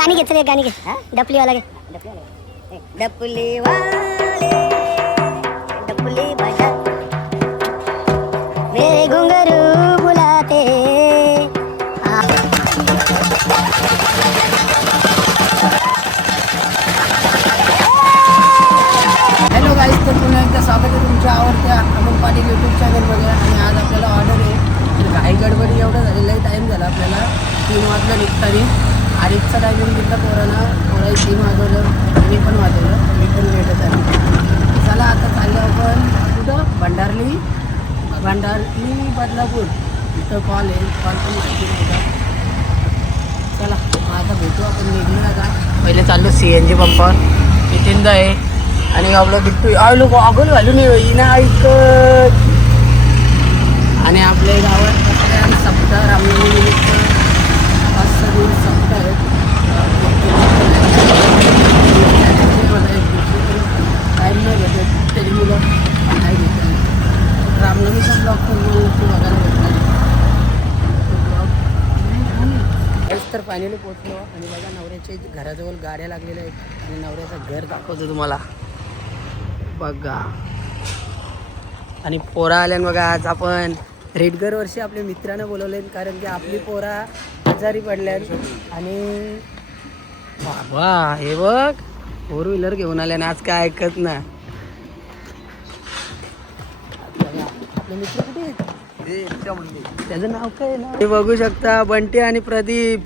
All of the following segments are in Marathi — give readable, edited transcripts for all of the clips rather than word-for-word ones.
गाणी घे, चल गाणी घे. डपली वाला घे. डपली वाले डपली बजा मेरे घुंघरू बुलाते. हॅलो गाईस, तर पुन्हा एकदा स्वागत आहे तुमच्या आवडत्या अमोल पाटील यूट्यूब चॅनलमध्ये. आणि आज आपल्याला ऑर्डर आहे. घाई गडबडी एवढं झालेलं आहे, टाईम झाला आपल्याला 3 वाजता निघताना. आरीफचा टायमिंग दिला पोराही 3 वाजवलं, मी पण वाजवलं, मी पण भेटत आहे. चला आता चाललो आपण कुठं, भंडारली बदलापूर. इथं कॉल आहे, कॉल पण माहिती नव्हता. चला आता भेटू आपण, निघलो आता. पहिले चाललो CNG पंपावर, नितीनदा आहे आणि आपलं बिट्टू आलो अगोल घालून येई ना ऐकत. आणि आपल्या गावात कल्याण सप्ताह रामनवमीनिमित्त 5-6 दिवस सप्ताह आहेत. टाईम नाही भेटत तरी मुलं नाही भेटत. रामनवमीचा ब्लॉग पण मला नक्की बघायला भेटणार. तर फायनली पोचलो आणि बघा नवऱ्याच्या घराजवळ गाड्या लागलेल्या आहेत आणि नवऱ्याचं घर दाखवतो तुम्हाला बघा. आणि पोरा आल्यान बघा. आज आपण रेडगर वर्षी आपल्या मित्रानं बोलवले, कारण की आपली पोरा आजारी पडल्यात. आणि बाबा हे बघ 4 व्हीलर घेऊन आल्याने आज काय ऐकत ना. आपले मित्र कुठे आहेत? त्याचं नाव काय ना, हे बघू शकता. बंटी आणि प्रदीप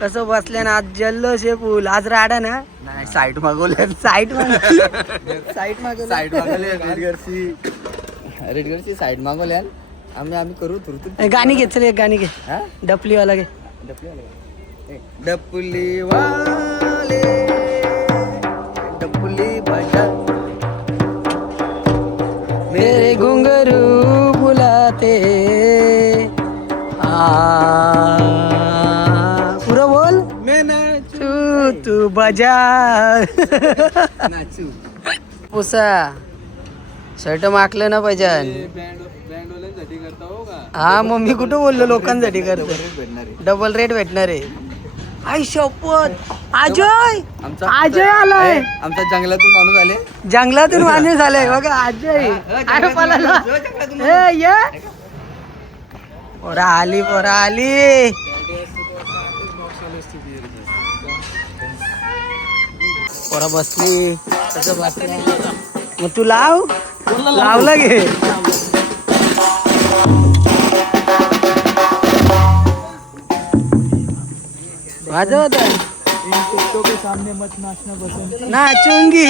कसं बसल्या ना. आज जल्लोष आहे फुल. आज राडा ना. नाही, साईट मागवल्या. साईट रेडगरची साईड मागवल्या. आम्ही करू थुरतुर. गाणी घे, चल एक गाणी घे. डपली वाला घे. डपली वाले डपली बजा मेरे घुंघरू बुलाते. पुरं बोल. मैं तू तू बजा. नाचू. पुसा शर्ट माकलं ना पाहिजे. बँडवाल्यांसाठी करता हो का? हा मग मी कुठं बोललो लोकांसाठी करतो. भेटणार आहे. डबल रेट भेटणार आहे. आई शपथ. अजय आमचा अजय आलाय. आमचा जंगलातून माणूस आले. जंगलातून माणूस झालाय बघा. अजय अरे पळाला. ए ये पोरा आली, पोरा आली. पोरा बसली कसं बसली. मग तू लाव. लावला घे. वाजव के सामने मत नाचना पसंद. नाचूंगी.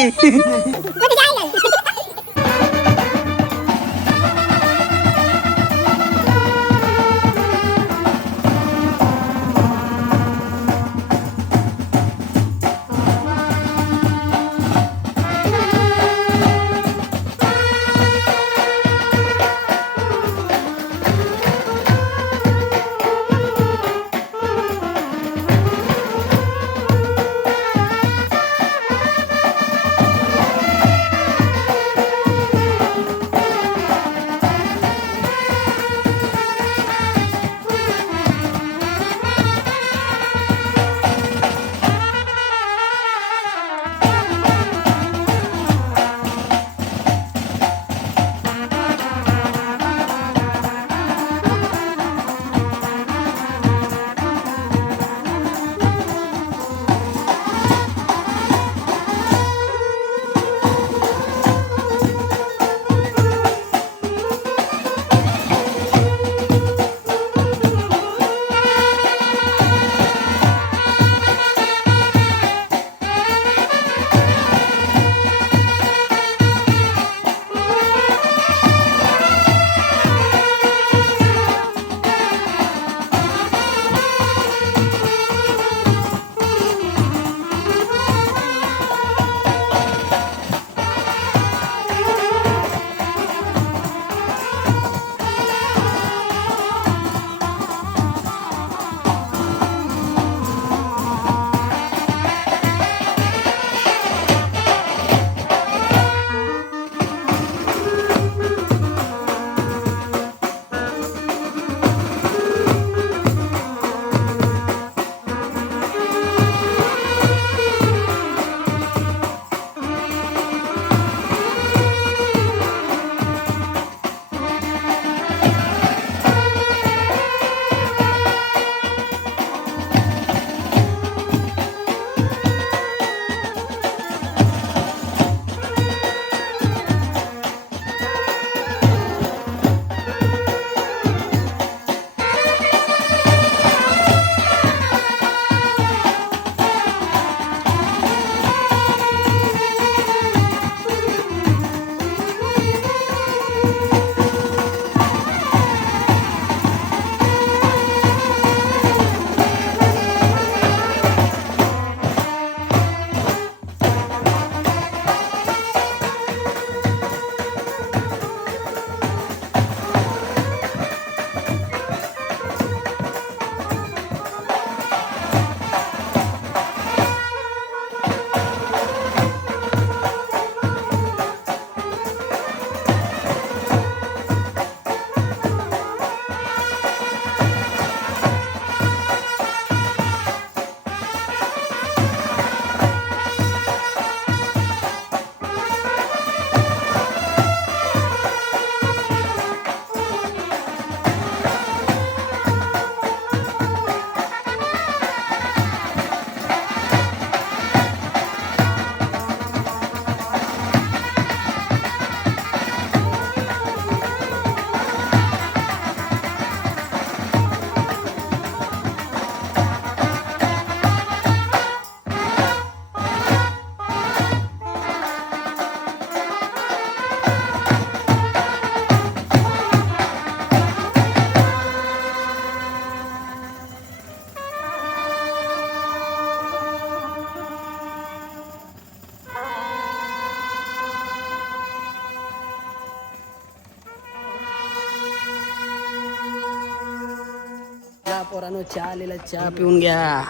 पोरानो चहा आलेला, चहा पिऊन घ्या.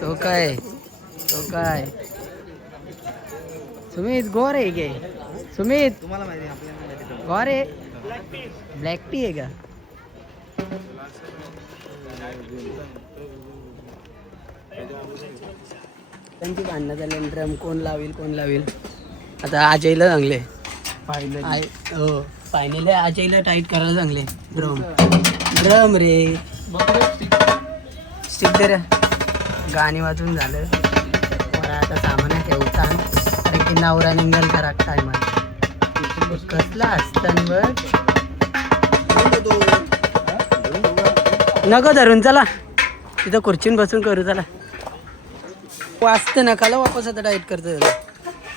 तो काय सुमित गोर आहे गे सुमित, तुम्हाला माहिती आपल्याला गोर आहे. ब्लॅक टी आहे का? त्यांची भांडणं झाली, ड्रम कोण लावेल. आता अजयला चांगले हो फायनली अजयला टाईट करायला चांगले. ड्रम रे स्टिक दे रे. गाणी वाजून झालं. मला आता सामान ठेवता, कारण की नवरा निघाल तर टायमात कसला असताना बघ. नको धरून चला, तिथं खुर्चीन बसून करू. चला वाचतं नकाला वापस आता डाईट करतं.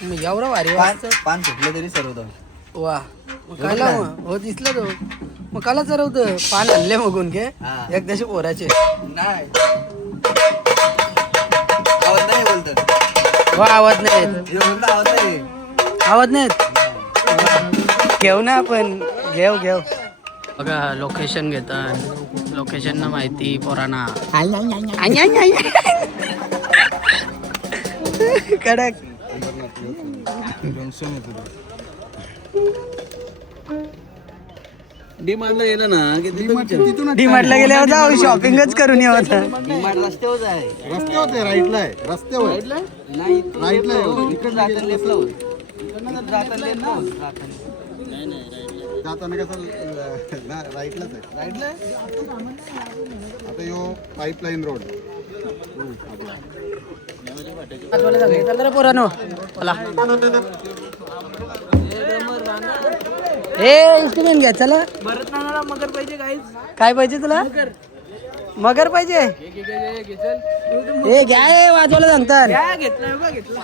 मग एवढं भारी वाचतं. पान सुटलं तरी सरवतं. वा मग काय लाव हो दिसलं तो. मग काला चरवतं पान हल्ले मगून घे एकदाशी पोराचे. नाही आवाज नाही बोलत. हो आवाज नाही येत. आवाज नाही. आवाज नाहीत. घेऊ ना आपण घेऊ बघा. लोकेशन घेतात. लोकेशन ना माहिती पोरांना कडक. डीमार्टला गेलं ना की डीमार्टला गेले होता शॉपिंगच करून येऊ होता. डीमार्ट रस्त्यावर आहे. रस्त्यावर आहे, राईटला आहे. रस्त्यावर नाही राईटला आहे. इकडे जाताना लेफ्टला होय. जाताना जाताना कसं राईटलाच आहे. राईटला आता यो पाईपलाईन रोड. चला पोरानो चला. ए इंस्ट्रुमेंट घ्या चला. मगर पाहिजे काय पाहिजे तुला? मगर पाहिजे. हे घ्या वाजवायला सांगतात. घेतला.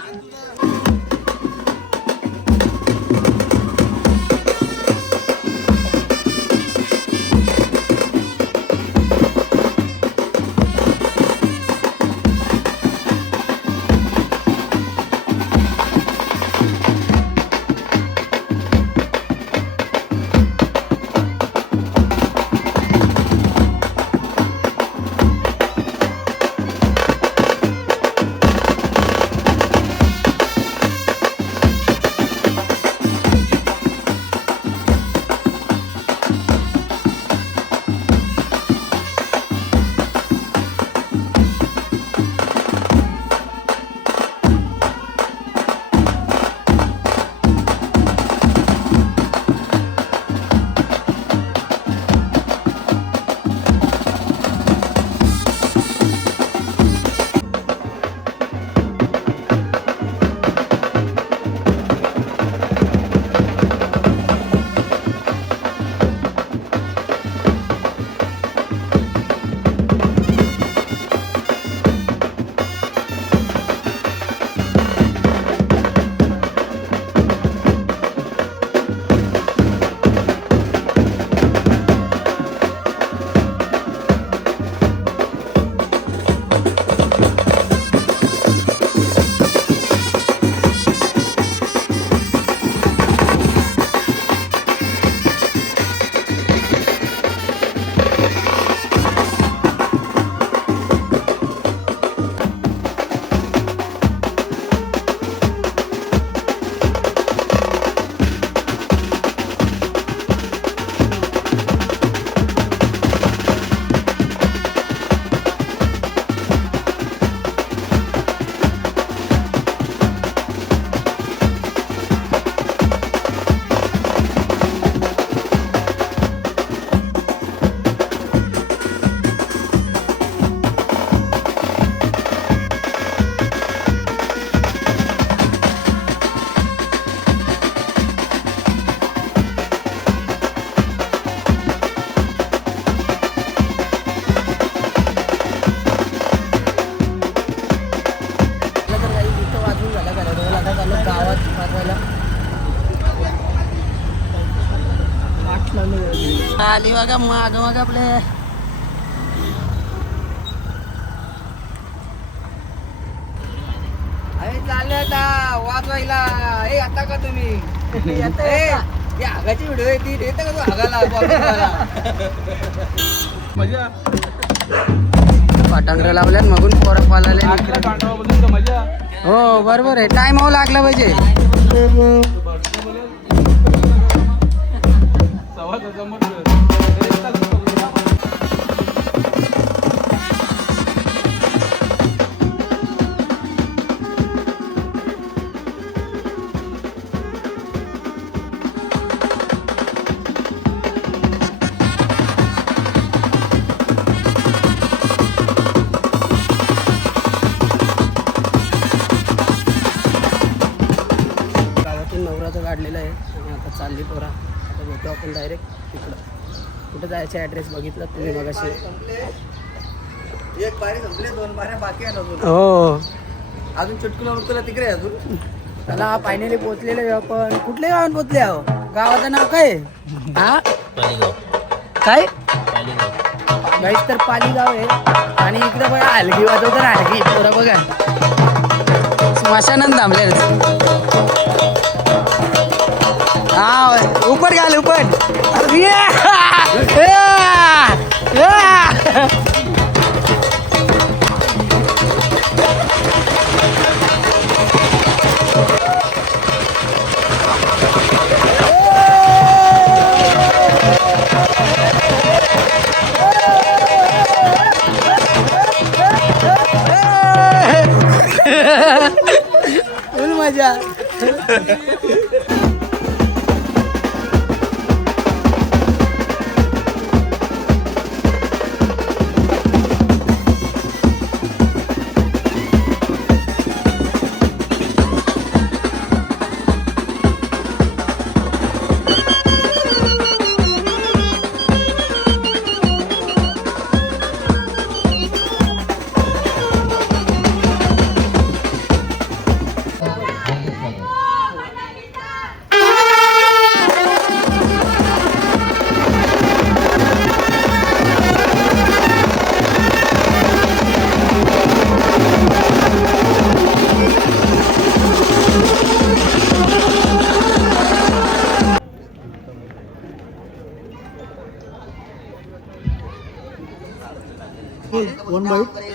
आली बघा माग मग आपले चालले आता वाजवायला. ए आता का तुम्ही ती आगाची व्हिडिओ आहे ती देतं का तू आगाला मजा पाटांगऱ्या लावल्यात मगून पोरं पालाले पांडवापासून तर मजा हो बरोबर आहे टाइम हो लागला पाहिजे सव्वा तासामध्ये गावातून नवराचं काढलेलं आहे आणि आता चालली पोरा आता भेटू आपण डायरेक्ट तिकडं कुठं जायचं ॲड्रेस बघितलं तुम्ही मगाशी एक बारी संपले 2 बाऱ्या बाकी आहे अजून हो अजून चुटकुला मुटकुला तिकडे आहे अजून चला फायनली पोचलेलो आहे आपण कुठल्या गावात पोचले आहो गावाचं नाव काय हा काय गाईस तर पाली गाव आहे आणि इकडं बघा हलगी वाजवतं ना हलगी पोरं बघा स्मशानंद थांबले हा ऊपर घाल ऊपर फुल मजा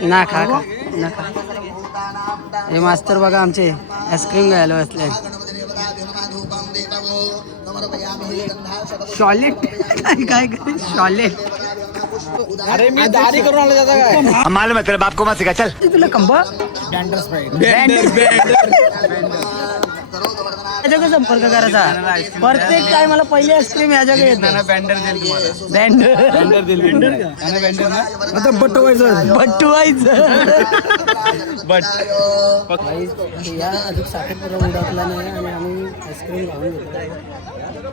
ना खा खा ना खा हे मास्तर बघा आमचे आईस्क्रीम घ्यायला बसले शॉलेट काय काय शॉलेट अरे मी दारी करून आलो दादा काय मालूम है तेरे बाप को मत सिखा चल तुला कंबा याच्याकडे संपर्क करायचा प्रत्येक काय मला पहिले आईस्क्रीम याच्याकडे येतं बँडर आता बटवायचं या अजून साखरपुडा उडकला नाही आणि आम्ही आईस्क्रीम खाऊन घेतो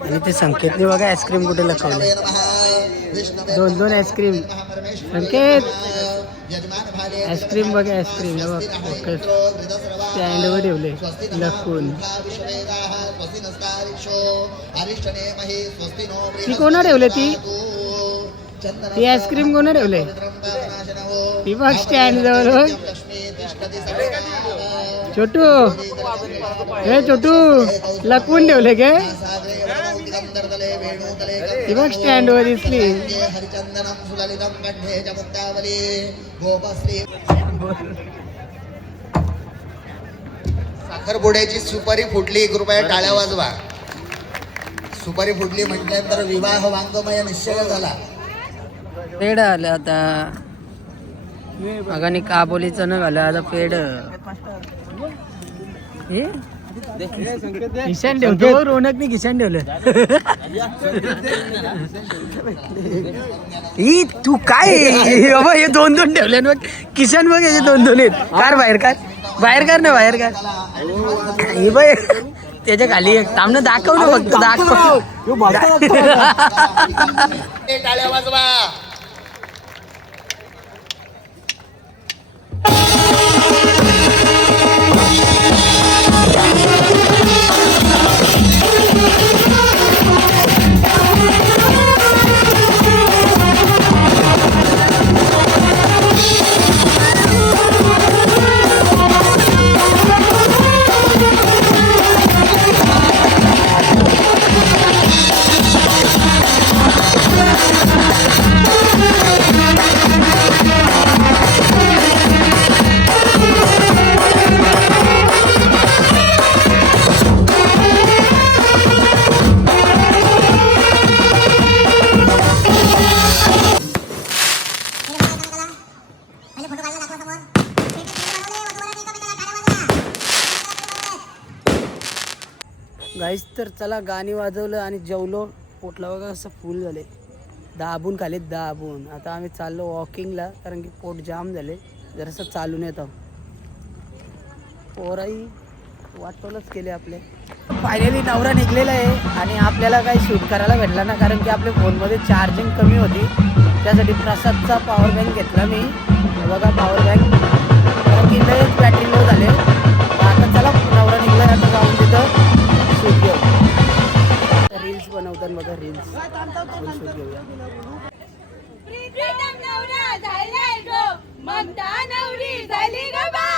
आणि ते संकेतने बघा आईस्क्रीम कुठे लखवले 2 आईस्क्रीम संकेत आईस्क्रीम बघा आईस्क्रीम बघ स्टँडवर ठेवले लखून ती कोणा ठेवले ती आईस्क्रीम कोणा ठेवले ती बघ स्टँड जवळ छोटू हे छोटू लपवून ठेवले गे ती बघ स्टँड वर दिसली साखरपुड्याची सुपारी फुटली 1 रुपया टाळ्या वाजवा सुपारी फुटली म्हटल्यानंतर विवाह वांगमय निश्चय झाला पेड आलं आता अगाने काबोलीचं न घालं आता पेड किशन ठेवतो रोनकने किशन ठेवलं ही तू काय बाबा हे 2 ठेवले मग किशन बघ याचे 2 आहेत कार बाहेर कर ना बाहेर कर हे बाय त्याच्या खाली एक तामनं दाखव ना फक्त दाखव टाळ्या वाजवा गाईस तर चला गाणी वाजवलं आणि जेवलो. पोटला बघा कसं फुल झाले. दाबून खाले दाबून. आता आम्ही चाललो वॉकिंगला कारण की पोट जाम झाले. जरासं चालून येतो. पोराई वाटोलच केले आपले. फायनली नवरा निघलेला आहे आणि आपल्याला काही शूट करायला भेटला ना कारण की आपल्या फोनमध्ये चार्जिंग कमी होती. त्यासाठी प्रसादचा पॉवर बँक घेतला मी. बघा पॉवर बँक कारण की लयच बॅटरी लो झाले. आता चला नवरा निघला आता जाऊन तिथं शूट घेऊ. रील्स बनवतात बघा रील्स शूट घेऊया. प्रीतम नवरा झालाय गो ममता नवरी झाली ग बाय.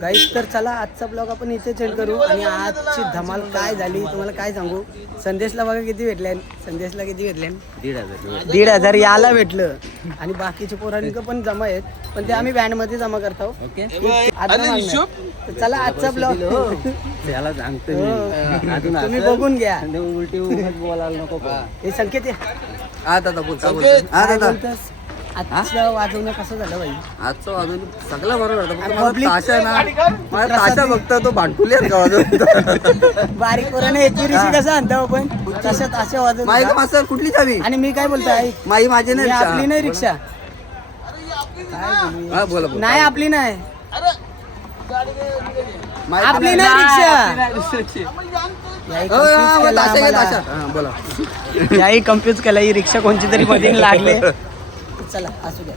गाईस तर चला आजचा ब्लॉग आपण इथेच एंड करू. आणि आजची धमाल काय झाली तुम्हाला काय सांगू. संदेशला बघा किती भेटले. संदेशला किती भेटले 1,500 याला भेटलं. आणि बाकीचे पोरांक पण जमा आहेत पण ते आम्ही बँड मध्ये जमा करतो. चला आजचा ब्लॉग त्याला सांगतो तुम्ही बघून घ्या. उलटी बोलायला नको हे संकेत आता बोलता काय बोलतोस? आजचं वाजवणं कसं झालं बाई. आजचं वाजून सगळं बरोबर होतं आणि फक्त मला public- ताशा ना मला ताशा बघता तो भांडकुले का वाजवतो बारीक पोराने एकेरीशी कसं आणतो आपण तसं ताशा वाजवून माहिती मास्तर कुठली चावी आणि मी काय बोलतो आई माई माझी ही नाही आपली नाही रिक्षा हा बोला नाही आपली नाही माई आपली पण नाही रिक्षा ताशा घे ताशा हा बोला याही कन्फ्युज केला ही रिक्षा कोणची तरी मध्ये लागले. चला असू द्या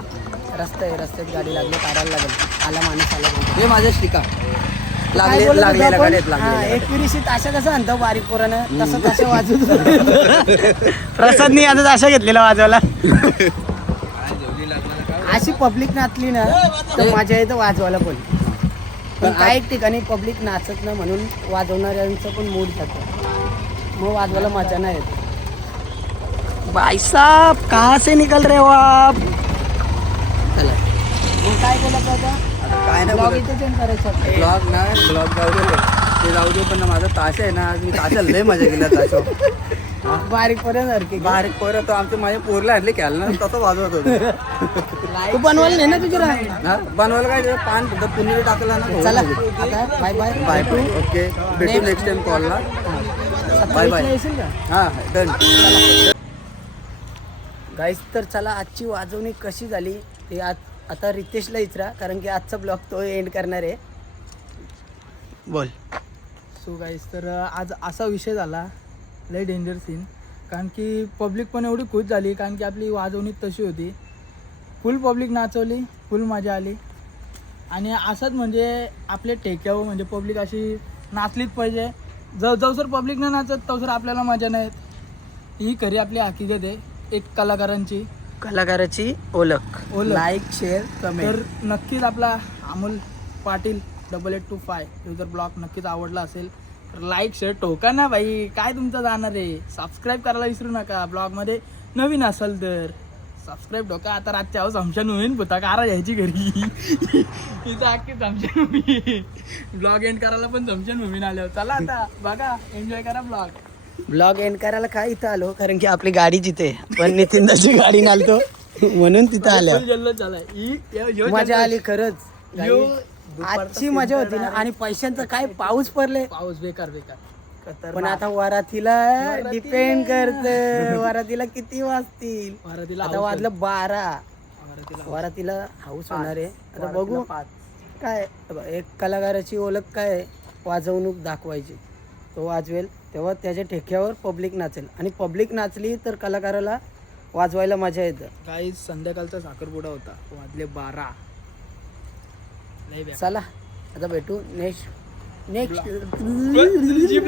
रस्ता आहे रस्त्यात गाडी लागली काढायला लागेल. आला माणूस आला हे माझ्या शिका काय लागले बोलत होतो लागलेल्या आपण? गाड्यात हा, लागले एक पिरीशी ताशा कसं आणतो बारीक पोरानं तसं ताशा वाजवतो. प्रसादनी आता ताशा घेतलेला वाजवायला. अशी पब्लिक नाचली ना तर मजा येतं वाजवायला पण काही ठिकाणी पब्लिक नाचत ना म्हणून वाजवणाऱ्यांचं पण मूड जातं मग वाजवायला मजा नाही येत. भाई साहब कहाँ से निकल रहे हो आप. चला मग काय बोलायचं आता काय नाही ब्लॉग बोलत. इथे चेंज करायचं. ब्लॉग नाही ब्लॉग जाऊ दे ते जाऊ दे पण माझा ताशा आहे ना आज मी ताशा लय मजा केला ताशा बारीक पोरांसारखे बारीक पोरं तो आमचे माझ्या पोरला आणले खेळायला ना तसं वाजवत होतो तू बनवायला नाही ना तुझी हा बनवायला काय ते पान फक्त पुन्हा टाकला ना चला आता बाय बाय बाय ओके भेटू नेक्स्ट टाइम कॉलला बाय बाय येशील का हा डन गाईस तर चला आजची वाजवणी कशी झाली ते आता रितेशला विचारा कारण की आजचा ब्लॉग तो एंड करणार आहे. बोल. सो गाईस तर आज असा विषय झाला लय डेंजर सीन कारण की पब्लिक पण एवढी खुश झाली कारण की आपली वाजवणी तशी होती. फुल पब्लिक नाचवली फुल मजा आली आणि असंच म्हणजे आपले ठेक्यावर म्हणजे पब्लिक अशी नाचलीच पाहिजे. जवसर पब्लिक नाही नाचत तवसर आपल्याला मजा नाही येत. ही खरी आपली हकीकत आहे एक कलाकाराची ओळख. लाईक शेअर तर नक्कीच आपला अमोल पाटील 8825 हे जर ब्लॉग नक्कीच आवडला असेल तर लाईक शेअर ठोका ना भाई काय तुमचं जाणार आहे. सबस्क्राईब करायला विसरू नका. ब्लॉगमध्ये नवीन असेल तर सबस्क्राईब ठोका. आता रातच्या आहो समशान होईन पुता कारा यायची घरी तिथं अख्खी समशान होईल. ब्लॉग एंड करायला पण समशान होईन आल्यावर. चला आता बघा एन्जॉय करा ब्लॉग एंड करायला काय इथं आलो कारण की आपली गाडी जिथे पण नितीन दाची गाडी घालतो म्हणून तिथं आल्या. जल्लोष झालाय मजा आली खरंच. आजची मजा होती ना आणि पैशांचं काय पाऊस पडले पाऊस बेकार पण आता वरातीला डिपेंड करत वरातीला किती वाजतील. वरातीला आता वाजलं 12 वरातीला हाऊस होणार आहे. आता बघू काय एक कलाकाराची ओळख काय वाजवणूक दाखवायची तो वाजवेल तेव्हा त्याच्या ठेक्यावर पब्लिक नाचेल आणि पब्लिक नाचली तर कलाकाराला वाजवायला मजा येतं. काही संध्याकाळचा साखरपुडा होता वाजले 12. चला आता भेटू नेक्स्ट जीभ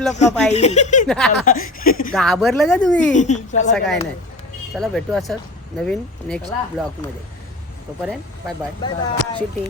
लपलपाई. घाबरलं का तुम्ही असं काय नाही. चला भेटू असं नवीन नेक्स्ट ब्लॉग मध्ये. तोपर्यंत बाय बाय. शिटी.